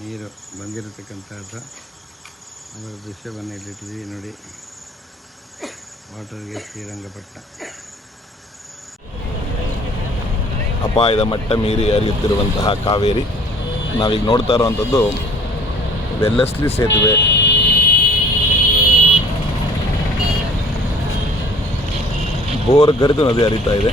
ನೀರು ಬಂದಿರತಕ್ಕಿ ನೋಡಿ ವಾಟರ್ಗೆ ಶ್ರೀರಂಗಪಟ್ಟ ಅಪಾಯದ ಮಟ್ಟ ಮೀರಿ ಹರಿಯುತ್ತಿರುವಂತಹ ಕಾವೇರಿ ನಾವೀಗ ನೋಡ್ತಾ ಇರುವಂತದ್ದು ಬೆಲ್ಲಸ್ಲಿ ಸೇತುವೆ ಬೋರ್ ಗರಿದು ನದಿ ಹರಿತಾ ಇದೆ